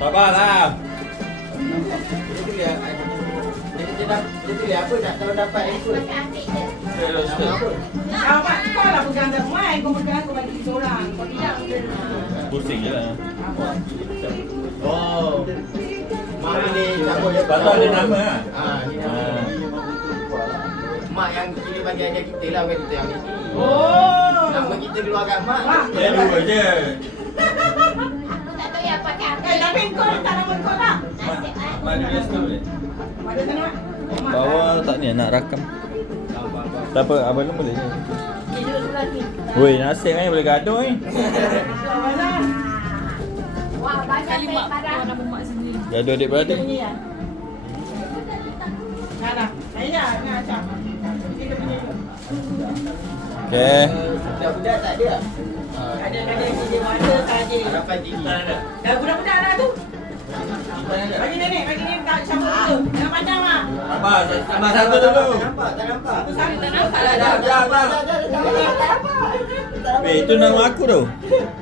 Sabarlah. Dia tu dia apa nak kalau dapat itu. Hello, sister. Awak kau lah pegang dah mai, kau pegang kau bagi seorang. orang. Kau bilang. Pusing jelah. Oh. Mak ini. tak ada nama. Ha, Mak yang kiri bagi ajar kita lah, kita yang ni. Nama ni. Oh. Nama kita keluar kat mak. Ya, dua je. Bawah tak, tak ni nak rakam. Tak apa, abang lu boleh. Woi, nasib kan boleh gaduh ni. Wah, banyak lima barang. Gaduh adik beradik. Okay. U uh budak-budak tak ada lah. Ada-ada yang cincin mata sahaja. Harapan tinggi. Dah budak-budak dah tu. Bagi nenek, bagi nenek tak campur ah. dulu. Jangan pandang lah. Abah, sama satu dulu. Tak nampak, tak nampak. Tu sama, tak nampak lah. Dah, dah, dah. Tak nampak. Eh, itu nama aku tau.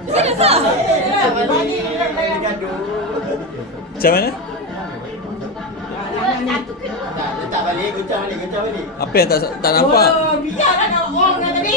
Bisa dah sah. Macam mana? Letak balik, gocah balik, gocah balik. Apa yang tak, tak nampak? Oh, biarlah nak orang dah tadi.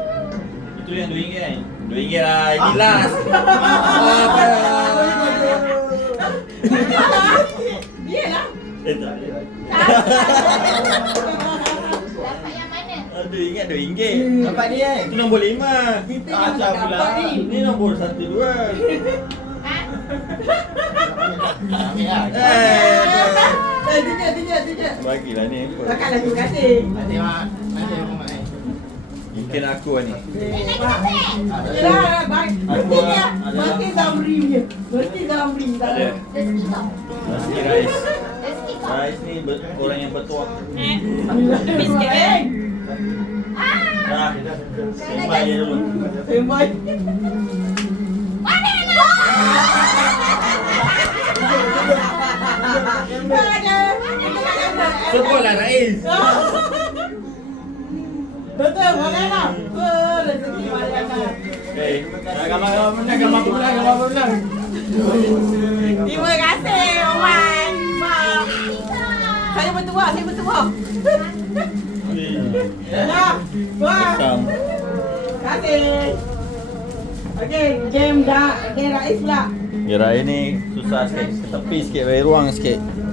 tu yang RM2 kan? RM2 lah, ini ah. last ah. Ah. yang Ah. Biarlah Eh tak Ada ingat ada ringgit Dapat ni kan? Itu nombor lima Kita ah, yang pula. dapat ni Ni nombor satu dua Tidak, tidak, tidak Bagilah ni Takkanlah terima kasih Terima kasih, Mak mungkin aku lah ni Berhenti dalam ring dia Berhenti dalam ring Dah Dah Rice Rice ni orang yang bertuah Habis ke kan? Sembai dia dulu Sembai Sebelah Rais Betul, bolehlah. Berrezeki Malaysia. Eh, nak gambar apa pula, gambar apa pula. Terima kasih, Oman. Saya bertuah, saya bertuah. Nah, wah. Terima kasih. Okey, game dah. Okey, Rais pula. Ya, ni susah sikit. Tepi sikit, bagi ruang sikit.